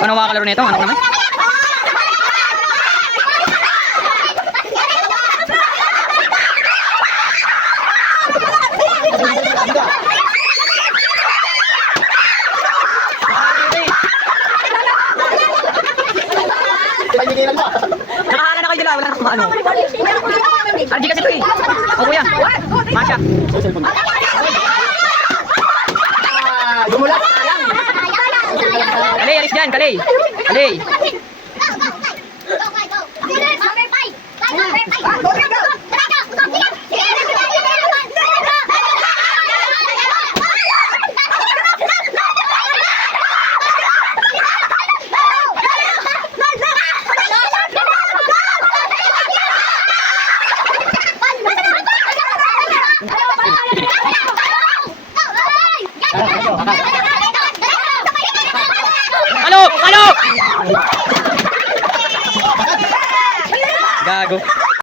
Ano makakalaro nito? Ano naman? Nakahanan ako dila, wala na kung ano. RG kasi ito eh. O kuya, Masya. Gumulat. Kalay, alis dyan, kalay. Kalay.